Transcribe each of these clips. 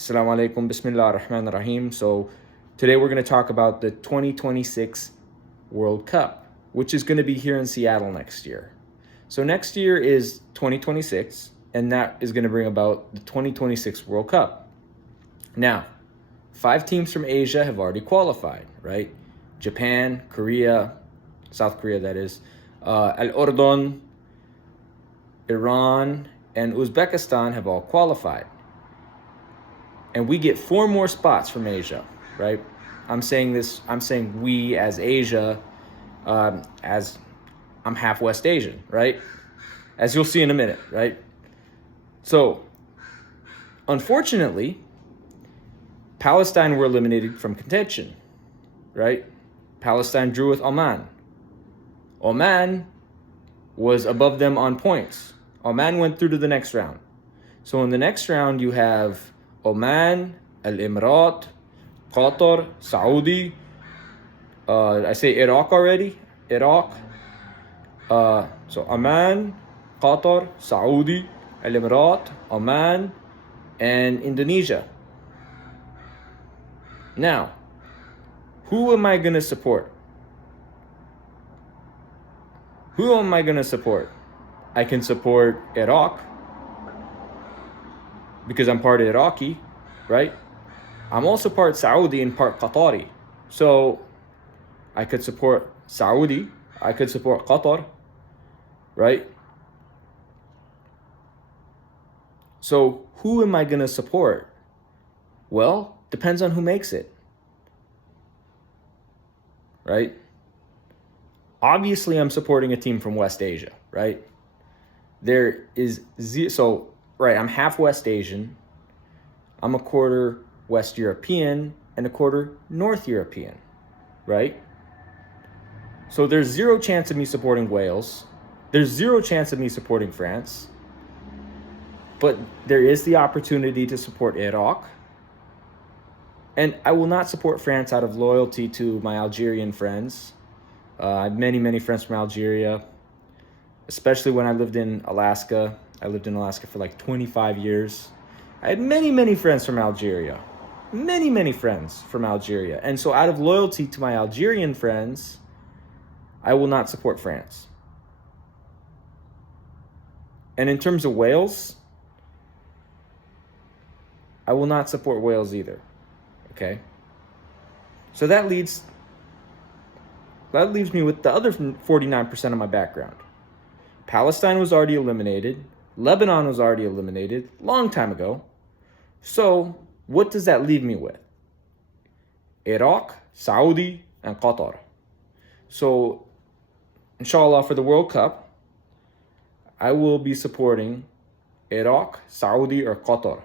Assalamu alaikum, bismillah ar-Rahman ar-Rahim. So today we're going to talk about the 2026 World Cup, which is going to be here in Seattle next year. So next year is 2026, and that is going to bring about the 2026 World Cup. Now, 5 teams from Asia have already qualified, right? Japan, Korea, South Korea that is, Al-Urdun, Iran, and Uzbekistan have all qualified. And we get 4 more spots from Asia, right? I'm saying we as Asia, as I'm half West Asian, right? As you'll see in a minute, right? So, unfortunately, Palestine were eliminated from contention, right? Palestine drew with Oman. Oman was above them on points. Oman went through to the next round. So in the next round, you have Oman, Al-Emirat, Qatar, Saudi. I say Iraq already. Iraq. So Oman, Qatar, Saudi, Al-Emirat, Oman, and Indonesia. Now, who am I going to support? Who am I going to support? I can support Iraq because I'm part Iraqi, right? I'm also part Saudi and part Qatari. So I could support Saudi, I could support Qatar, right? So who am I going to support? Well, depends on who makes it, right? Obviously, I'm supporting a team from West Asia, right? I'm half West Asian, I'm a quarter West European, and a quarter North European, right? So there's 0 chance of me supporting Wales. There's 0 chance of me supporting France. But there is the opportunity to support Iraq. And I will not support France out of loyalty to my Algerian friends. I have many friends from Algeria, especially when I lived in Alaska. I lived in Alaska for like 25 years. I had many friends from Algeria. Many friends from Algeria. And so out of loyalty to my Algerian friends, I will not support France. And in terms of Wales, I will not support Wales either. Okay? So that leaves me with the other 49% of my background. Palestine was already eliminated. Lebanon was already eliminated long time ago. So what does that leave me with? Iraq, Saudi, and Qatar. So inshallah, for the World Cup, I will be supporting Iraq, Saudi, or Qatar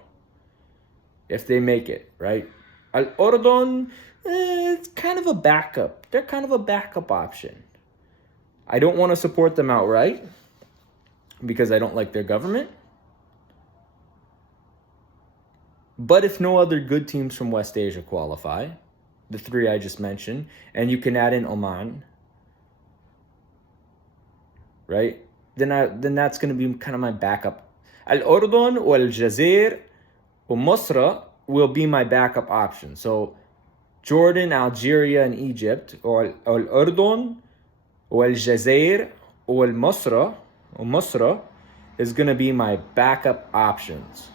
if they make it, right? Al-Urdun, it's kind of a backup. They're kind of a backup option. I don't want to support them outright because I don't like their government. But if no other good teams from West Asia qualify, the 3 I just mentioned, and you can add in Oman, right? Then that's going to be kind of my backup. Al-Urdun or Al-Jazeera or Masra will be my backup option. So Jordan, Algeria, and Egypt, or Al-Urdun or Al-Jazeera or Masra is going to be my backup options.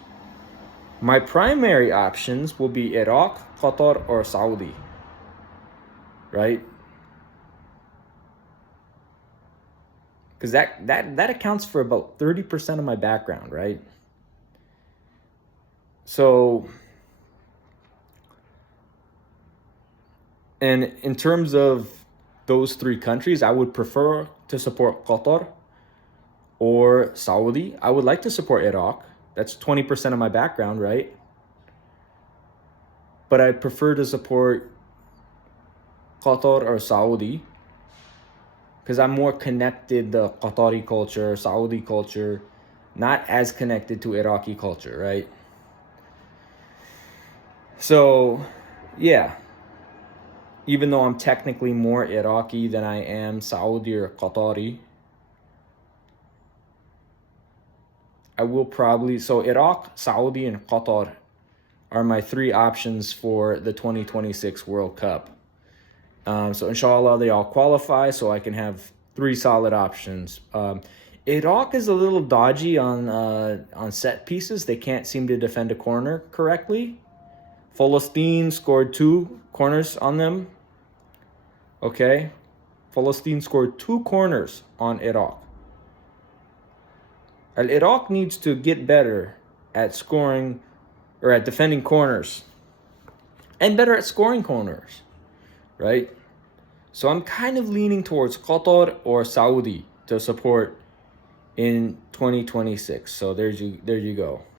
My primary options will be Iraq, Qatar, or Saudi, right? Because that accounts for about 30% of my background, right? So, and in terms of those 3 countries, I would prefer to support Qatar or Saudi. I would like to support Iraq. That's 20% of my background, right? But I prefer to support Qatar or Saudi because I'm more connected to Qatari culture, Saudi culture, not as connected to Iraqi culture, right? So, yeah. Even though I'm technically more Iraqi than I am Saudi or Qatari, I will probably, so Iraq, Saudi, and Qatar are my three options for the 2026 World Cup. So inshallah, they all qualify, so I can have three solid options. Iraq is a little dodgy on set pieces. They can't seem to defend a corner correctly. Palestine scored 2 corners on them. Okay, Palestine scored 2 corners on Iraq. Iraq needs to get better at scoring or at defending corners and better at scoring corners, right? So I'm kind of leaning towards Qatar or Saudi to support in 2026. So there you go.